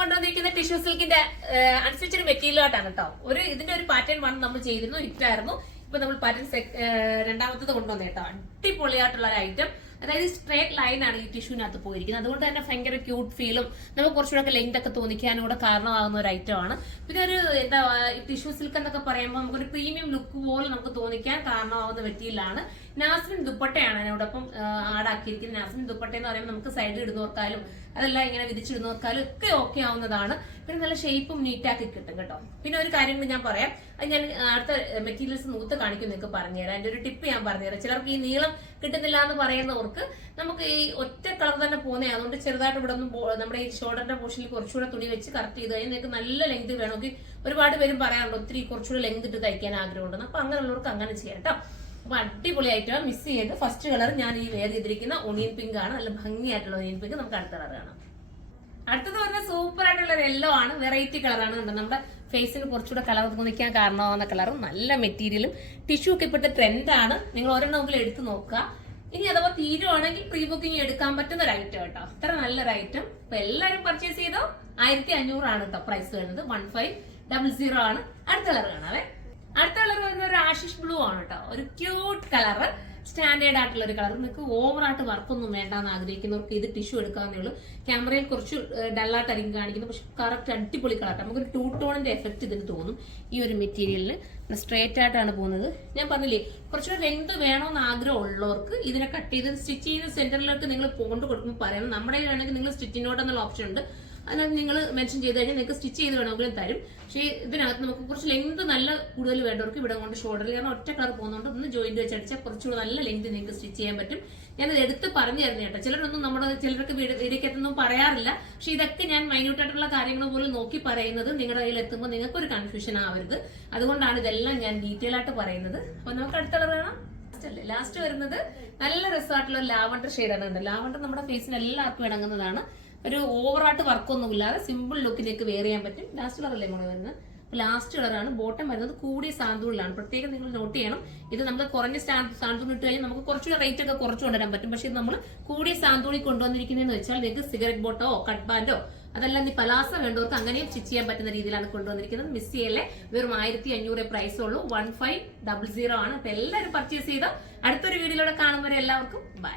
കൊണ്ടുവന്നിരിക്കുന്ന tissue സിൽക്കിന്റെ unstitched മെറ്റീരിയലായിട്ടാണ് കേട്ടോ. ഇതിന്റെ ഒരു പാറ്റേൺ വൺ നമ്മൾ ചെയ്തിരുന്നു, ഹിറ്റായിരുന്നു. ഇപ്പൊ നമ്മൾ പാറ്റേൺ രണ്ടാമത്തത് കൊണ്ടുവന്നേ കേട്ടോ. അടിപൊളിയായിട്ടുള്ള ഒരു ഐറ്റം. അതായത് സ്ട്രേറ്റ് ലൈൻ ആണ് ഈ ടിഷ്യൂവിനകത്ത് പോയിരിക്കുന്നത്. അതുകൊണ്ട് തന്നെ ഭയങ്കര ക്യൂട്ട് ഫീലും നമുക്ക് കുറച്ചുകൂടെ ലെങ്ത് ഒക്കെ തോന്നിക്കാനും കൂടെ കാരണമാകുന്ന ഒരു ഐറ്റം ആണ്. പിന്നെ ഒരു എന്താ ടിഷ്യൂ സിൽക്ക് എന്നൊക്കെ പറയുമ്പോൾ നമുക്കൊരു പ്രീമിയം ലുക്ക് പോലെ നമുക്ക് തോന്നിക്കാൻ കാരണമാകുന്ന മെറ്റീരിയലാണ്. നാസ്മിൻ ദുപ്പട്ടയാണ് അതിനോടൊപ്പം ആടാക്കിയിരിക്കുന്നത്. നാസ്മിൻ ദുപ്പട്ട എന്ന് പറയുമ്പോൾ നമുക്ക് സൈഡിൽ ഇടുന്നവർക്കായാലും അതെല്ലാം ഇങ്ങനെ വിരിച്ചിടുന്നവർക്കായാലും ഒക്കെ ഓക്കെ ആവുന്നതാണ്. പിന്നെ നല്ല ഷേപ്പും നീറ്റാക്കി കിട്ടും കേട്ടോ. പിന്നെ ഒരു കാര്യം കൂടി ഞാൻ പറയാം, അത് ഞാൻ അടുത്ത മെറ്റീരിയൽസ് നൂത്ത് കാണിക്കും നിങ്ങൾക്ക് പറഞ്ഞുതരാം. അതിന്റെ ഒരു ടിപ്പ് ഞാൻ പറഞ്ഞുതരാം. ചിലർക്ക് ഈ നീളം കിട്ടുന്നില്ല എന്ന് പറയുന്നവർക്ക് നമുക്ക് ഈ ഒറ്റ കളർ തന്നെ പോകുന്നേ, അതുകൊണ്ട് ചെറുതായിട്ട് ഇവിടെ ഒന്ന് നമ്മുടെ ഈ ഷോൾഡറിന്റെ പോർഷനിൽ കുറച്ചുകൂടെ തുണി വെച്ച് കറക്റ്റ് ചെയ്ത് കഴിഞ്ഞാൽ നിങ്ങൾക്ക് നല്ല ലെങ്ത് വേണമെങ്കിൽ ഒരുപാട് പേരും പറയാറുണ്ട് ഒത്തിരി കുറച്ചുകൂടെ ലെങ്ത് ഇട്ട് തയ്ക്കാൻ ആഗ്രഹമുണ്ടെന്ന്. അപ്പൊ അങ്ങനെയുള്ളവർക്ക് അങ്ങനെ ചെയ്യാം കേട്ടോ. അപ്പൊ അടിപൊളിയായിട്ട് മിസ് ചെയ്ത് ഫസ്റ്റ് കളർ ഞാൻ ഈ വെയർ ചെയ്തിരിക്കുന്ന ഒണിയൻ പിങ്ക് ആണ്. നല്ല ഭംഗിയായിട്ടുള്ള ഒണിയൻ പിങ്ക്. നമുക്ക് അടുത്ത കളർ കാണാം. അടുത്തത് പറഞ്ഞാൽ സൂപ്പർ ആയിട്ടുള്ള ഒരു യെല്ലോ ആണ്. വെറൈറ്റി കളറാണ്. നമ്മുടെ ഫേസിന് കുറച്ചുകൂടെ കളർ തോന്നിക്കാൻ കാരണമാവുന്ന കളറും നല്ല മെറ്റീരിയലും ടിഷ്യൂ ഒക്കെ ഇപ്പോഴത്തെ ട്രെൻഡാണ്. നിങ്ങൾ ഒരെണ്ണമെങ്കിലും എടുത്ത് നോക്കുക. ഇനി അഥവാ തീരുവാണെങ്കിൽ പ്രീ ബുക്കിംഗ് എടുക്കാൻ പറ്റുന്ന ഒരു ഐറ്റം കേട്ടോ. അത്ര നല്ലൊരു ഐറ്റം. അപ്പൊ എല്ലാവരും പർച്ചേസ് ചെയ്തോ. 1500 ആണ് കേട്ടോ പ്രൈസ് വരുന്നത്. 1500 ആണ്. അടുത്ത കളർ കാണാവേ. അടുത്ത കളർ വരുന്ന ഒരു ആഷിഷ് ബ്ലൂ ആണ് കേട്ടോ. ഒരു ക്യൂട്ട് കളർ, സ്റ്റാൻഡേർഡ് ആയിട്ടുള്ള ഒരു കളർ. നിങ്ങൾക്ക് ഓവറായിട്ട് വർക്കൊന്നും വേണ്ടെന്ന് ആഗ്രഹിക്കുന്നവർക്ക് ഇത് ടിഷ്യൂ എടുക്കാവുന്നേ ഉള്ളൂ. ക്യാമറയിൽ കുറച്ച് ഡള്ളായിട്ടായിരിക്കും കാണിക്കുന്നത്, പക്ഷെ കറക്റ്റ് അടിപൊളി കളർ. നമുക്കൊരു 2 ടോണിന്റെ എഫക്ട് ഇതിന് തോന്നും. ഈ ഒരു മെറ്റീരിയലിന് സ്ട്രേറ്റ് ആയിട്ടാണ് പോകുന്നത്. ഞാൻ പറഞ്ഞില്ലേ, കുറച്ചുകൂടെ ലെങ്ത് വേണമെന്ന് ആഗ്രഹം ഉള്ളവർക്ക് ഇതിനെ കട്ട് ചെയ്ത് സ്റ്റിച്ച് ചെയ്യുന്ന സെന്ററിലേക്ക് നിങ്ങൾ കൊണ്ട് കൊടുക്കുമ്പോൾ പറയണം. നമ്മുടെ വേണമെങ്കിൽ നിങ്ങൾ സ്റ്റിച്ചിങ് നോട്ട് എന്നുള്ള ഓപ്ഷൻ ഉണ്ട്. അതിനകത്ത് നിങ്ങൾ മെൻഷൻ ചെയ്ത് കഴിഞ്ഞാൽ നിങ്ങൾക്ക് സ്റ്റിച്ച് ചെയ്ത് വേണമെങ്കിലും തരും. പക്ഷേ ഇതിനകത്ത് നമുക്ക് കുറച്ച് ലെങ്ത് നല്ല കൂടുതൽ വേണ്ടവർക്ക് ഇവിടെ കൊണ്ട് ഷോൾഡറിൽ, കാരണം ഒറ്റ കളർ പോകുന്നതുകൊണ്ട് ഒന്ന് ജോയിന്റ് വെച്ച് അടിച്ചാൽ കുറച്ചുകൂടെ നല്ല ലെങ്ത് നിങ്ങൾക്ക് സ്റ്റിച്ച് ചെയ്യാൻ പറ്റും. ഞാനത് എടുത്ത് പറഞ്ഞു തരുന്ന കേട്ടോ. ചിലർക്ക് വീടിക്കത്തൊന്നും പറയാറില്ല. പക്ഷെ ഇതൊക്കെ ഞാൻ മൈന്യൂട്ടായിട്ടുള്ള കാര്യങ്ങൾ പോലും നോക്കി പറയുന്നത് നിങ്ങളുടെ കയ്യിൽ എത്തുമ്പോൾ നിങ്ങൾക്ക് ഒരു കൺഫ്യൂഷൻ ആവരുത്. അതുകൊണ്ടാണ് ഇതെല്ലാം ഞാൻ ഡീറ്റെയിൽ ആയിട്ട് പറയുന്നത്. അപ്പൊ നമുക്ക് അടുത്ത കളർ വേണം. ലാസ്റ്റ് വരുന്നത് നല്ല രസമായിട്ടുള്ള ലാവണ്ടർ ഷെയ്ഡാണ്. ലാവണ്ടർ നമ്മുടെ ഫേസിന് എല്ലാവർക്കും ഇണങ്ങുന്നതാണ്. ഒരു ഓവറായിട്ട് വർക്കൊന്നും ഇല്ലാതെ സിമ്പിൾ ലുക്കിലേക്ക് വെയർ ചെയ്യാൻ പറ്റും. ലാസ്റ്റ് കളറല്ലേ നമ്മൾ വരുന്നത്. ലാസ്റ്റ് കളറാണ്. ബോട്ടം വരുന്നത് കൂടിയ സാന്തൂളിലാണ്. പ്രത്യേകം നിങ്ങൾ നോട്ട് ചെയ്യണം. ഇത് നമ്മൾ കുറഞ്ഞ സാന്തൂൾ ഇട്ട് കഴിഞ്ഞാൽ നമുക്ക് കുറച്ചുകൂടെ റേറ്റ് ഒക്കെ കുറച്ച് കൊണ്ടുവരാൻ പറ്റും. പക്ഷെ ഇത് നമ്മൾ കൂടിയ സാന്തൂളി കൊണ്ടുവന്നിരിക്കുന്നതെന്ന് വെച്ചാൽ നിങ്ങൾക്ക് സിഗരറ്റ് ബോട്ടോ കട്ട് ബാൻഡോ അതെല്ലാം ഈ പലാസ വേണ്ടവർക്ക് അങ്ങനെയും സ്റ്റിച്ച് ചെയ്യാൻ പറ്റുന്ന രീതിയിലാണ് കൊണ്ടുവന്നിരിക്കുന്നത്. മിസ് ചെയ്യല്ലേ. വെറും 1500 പ്രൈസ് ഉള്ളൂ. 1500 ആണ്. അപ്പൊ എല്ലാവരും പർച്ചേസ് ചെയ്തോ. അടുത്തൊരു വീഡിയോയിലൂടെ കാണുമ്പോൾ എല്ലാവർക്കും ബൈ.